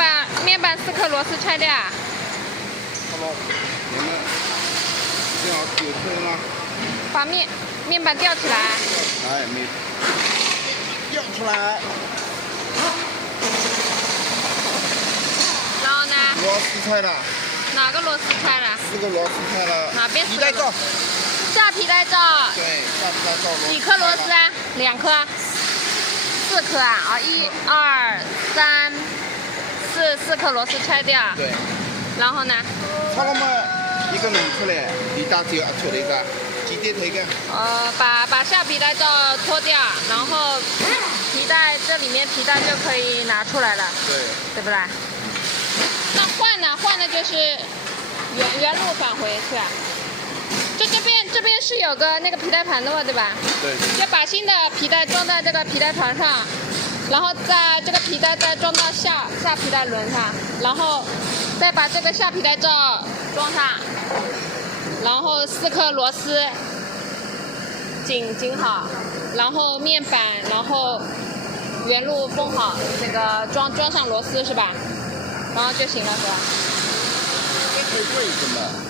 板4颗螺丝拆掉啊？好不好？你们这样有车吗？把面板吊起来。哎，没吊出来。然后呢？螺丝拆了。哪个螺丝拆了4个螺丝拆了。哪边？皮带罩。下皮带罩。对，下皮带罩。几颗螺丝啊？2颗。4颗啊！啊，1、2、3、4颗螺丝拆掉。对。然后呢？拆了嘛，一个弄出来，你打就出来个，几点推个？把下皮带罩脱掉，然后皮带这里面皮带就可以拿出来了。对。对不对？那换呢？换的就是原路返回是吧？这边是有个那个皮带盘的嘛，对吧？对。就把新的皮带装在这个皮带盘上，然后在这个皮带再装到下皮带轮上，然后再把这个下皮带罩装上，然后4颗螺丝紧好，然后面板，然后原路封好，那个装上螺丝是吧？然后就行了是吧？这太贵了嘛。